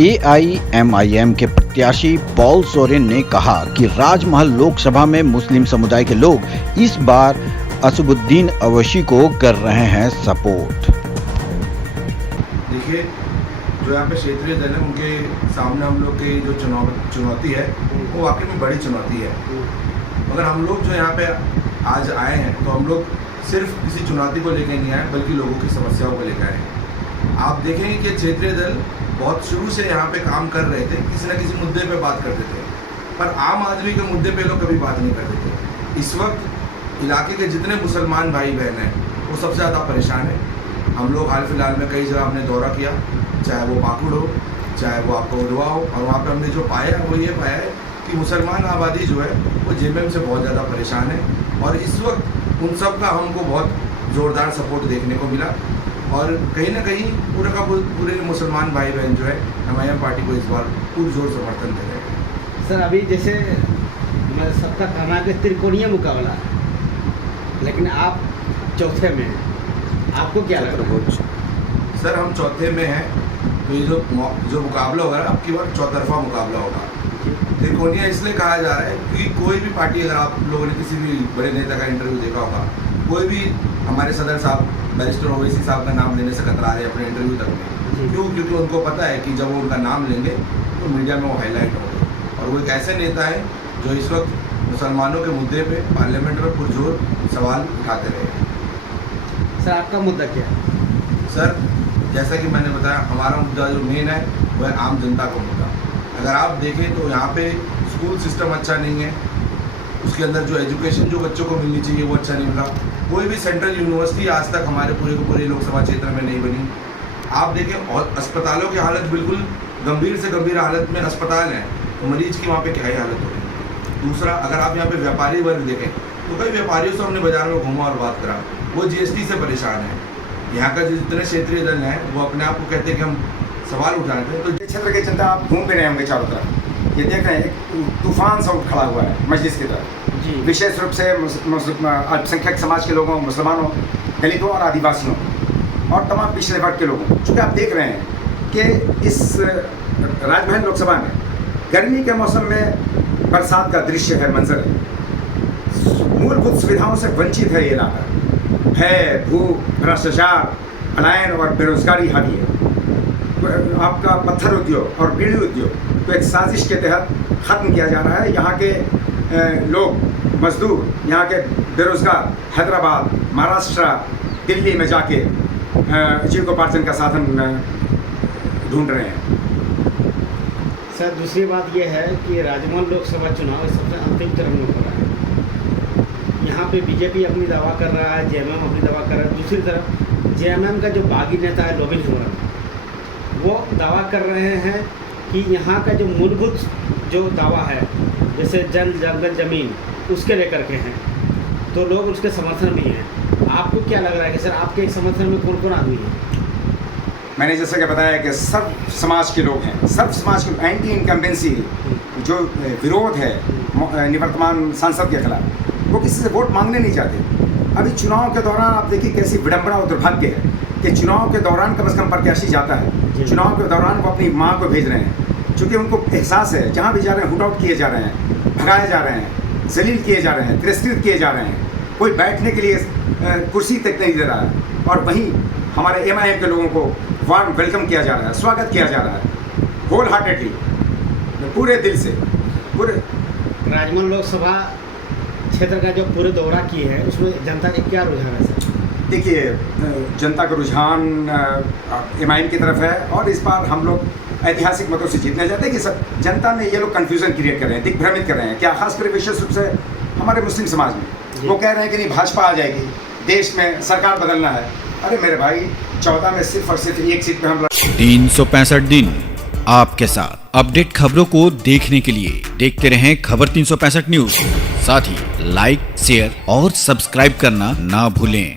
AIMIM के प्रत्याशी Paul Soren ने कहा कि राजमहल लोकसभा में मुस्लिम समुदाय के लोग इस बार असदुद्दीन अवैसी को कर रहे हैं सपोर्ट। देखिए, जो यहाँ पे क्षेत्रीय दल है उनके सामने हम लोग की जो चुनौती है वो वाकई में बड़ी चुनौती है। मगर हम लोग जो यहाँ पे आज आए हैं तो हम लोग सिर्फ किसी चुनौती को लेकर नहीं आए बल्कि लोगों की समस्याओं को लेकर आए हैं। आप देखेंगे कि क्षेत्रीय दल बहुत शुरू से यहाँ पे काम कर रहे थे, किसी न किसी मुद्दे पे बात करते थे, पर आम आदमी के मुद्दे पे लोग कभी बात नहीं करते थे। इस वक्त इलाके के जितने मुसलमान भाई बहन हैं वो सबसे ज़्यादा परेशान हैं। हम लोग हाल फिलहाल में कई जगह हमने दौरा किया, चाहे वो पाकुड़ हो, चाहे वो आपका उधवा हो, और वहाँ पे हमने जो पाया वो ये पाया है कि मुसलमान आबादी जो है वो JMM से बहुत ज़्यादा परेशान है। और इस वक्त उन सब का हमको बहुत ज़ोरदार सपोर्ट देखने को मिला और कहीं ना कहीं पूरे मुसलमान भाई बहन जो है MIM पार्टी को इस बार पुरजोर समर्थन दे रहे हैं। सर, अभी जैसे सबका कहना है कि त्रिकोणीय मुकाबला, लेकिन आप चौथे में हैं, आपको क्या लग रहा है? सर, हम चौथे में हैं तो ये जो मुकाबला होगा अब की बार चौतरफा मुकाबला होगा। त्रिकोणीय इसलिए कहा जा रहा है क्योंकि कोई भी पार्टी, अगर आप लोगों ने किसी भी बड़े नेता का इंटरव्यू देखा होगा, कोई भी हमारे सदर साहब बैरिस्टर ओवैसी साहब का नाम लेने से कतरा रहे अपने इंटरव्यू तक में। क्यों? क्योंकि उनको पता है कि जब वो उनका नाम लेंगे तो मीडिया में वो हाईलाइट होंगे। और वो एक ऐसे नेता हैं जो इस वक्त मुसलमानों के मुद्दे पे पार्लियामेंट में पुरजोर सवाल उठाते रहे। सर, आपका मुद्दा क्या है? सर, जैसा कि मैंने बताया, हमारा मुद्दा जो मेन है वो है आम जनता का मुद्दा। अगर आप देखें तो यहाँ पे स्कूल सिस्टम अच्छा नहीं है, उसके अंदर जो एजुकेशन जो बच्चों को मिलनी चाहिए वो अच्छा नहीं मिला। कोई भी सेंट्रल यूनिवर्सिटी आज तक हमारे पूरे लोकसभा क्षेत्र में नहीं बनी। आप देखें और अस्पतालों की हालत बिल्कुल गंभीर से गंभीर हालत में अस्पताल हैं, तो मरीज की वहाँ पे क्या ही हालत हो रही है। दूसरा, अगर आप यहाँ पे व्यापारी वर्ग देखें तो कई व्यापारियों से हमने बाजार में घूमा और बात करा, वो GST से परेशान है। यहाँ का जो जितने क्षेत्रीय दल हैं वो अपने आप को कहते हैं कि हम सवाल उठाते हैं। तो क्षेत्र के जनता आप घूम भी रहे होंगे चारों तरफ, ये देख रहे हैं एक तूफान सा खड़ा हुआ है मस्जिद की तरफ। विशेष रूप से अल्पसंख्यक समाज के लोगों, मुसलमानों, दलितों और आदिवासियों और तमाम पिछड़े वर्ग के लोगों, चूँकि आप देख रहे हैं कि इस राजमहल लोकसभा में गर्मी के मौसम में बरसात का दृश्य है, मंजर है। मूलभूत सुविधाओं से वंचित है ये इलाका, है भूख, भ्रष्टाचार, पलायन और बेरोजगारी हावी है। आपका पत्थर उद्योग और बीड़ी उद्योग तो एक साजिश के तहत ख़त्म किया जा रहा है। यहाँ के लोग मजदूर, यहाँ के बेरोजगार हैदराबाद, महाराष्ट्र, दिल्ली में जाके जीविकोपार्जन का साधन ढूंढ रहे हैं। सर, दूसरी बात यह है कि राजमहल लोकसभा चुनाव इस सबसे अंतिम चरण में हो रहा है। यहाँ पे BJP अपनी दावा कर रहा है, JMM अपनी दावा कर रहा है। दूसरी तरफ JMM का जो बागी नेता है लोबिन जोरन, वो दावा कर रहे हैं कि यहाँ का जो मूलभूत जो दावा है, जैसे जंगल ज़मीन, उसके लेकर के हैं, तो लोग उसके समर्थन में हैं। आपको क्या लग रहा है कि सर आपके एक समर्थन में कौन कौन आदमी है? मैंने जैसा कि बताया कि सब समाज के लोग हैं, सब समाज के एंटी इनकम्बेंसी जो विरोध है निवर्तमान सांसद के खिलाफ, वो किसी से वोट मांगने नहीं चाहते। अभी चुनाव के दौरान आप देखिए कैसी विडंबना और दुर्भाग्य है कि चुनाव के दौरान कम से कम प्रत्याशी जाता है, चुनाव के दौरान वो अपनी माँ को भेज रहे हैं, क्योंकि उनको एहसास है जहाँ भी जा रहे हैं हुट आउट किए जा रहे हैं, भगाए जा रहे हैं, जलील किए जा रहे हैं, तिरस्कृत किए जा रहे हैं, कोई बैठने के लिए कुर्सी तक नहीं दे रहा है। और वहीं हमारे MIM के लोगों को वार्म वेलकम किया जा रहा है, स्वागत किया जा रहा है होल हार्टेडली, पूरे दिल से। पूरे राजमहल लोकसभा क्षेत्र का जो पूरे दौरा किए हैं उसमें जनता के क्या रुझान है सर? देखिए, जनता का रुझान MIM की तरफ है और इस बार हम लोग ऐतिहासिक मतों से जीतने जाते हैं कि सब जनता में ये लोग कन्फ्यूज़न क्रिएट कर रहे हैं, दिग्भ्रमित कर रहे हैं। क्या खासकर विशेष रूप से हमारे मुस्लिम समाज में वो कह रहे हैं कि नहीं भाजपा आ जाएगी, देश में सरकार बदलना है। अरे मेरे भाई, 14 में सिर्फ और सिर्फ एक सीट पे हम 365 दिन आपके साथ अपडेट खबरों को देखने के लिए देखते रहें खबर 365 न्यूज। साथ ही लाइक, शेयर और सब्सक्राइब करना ना भूलें।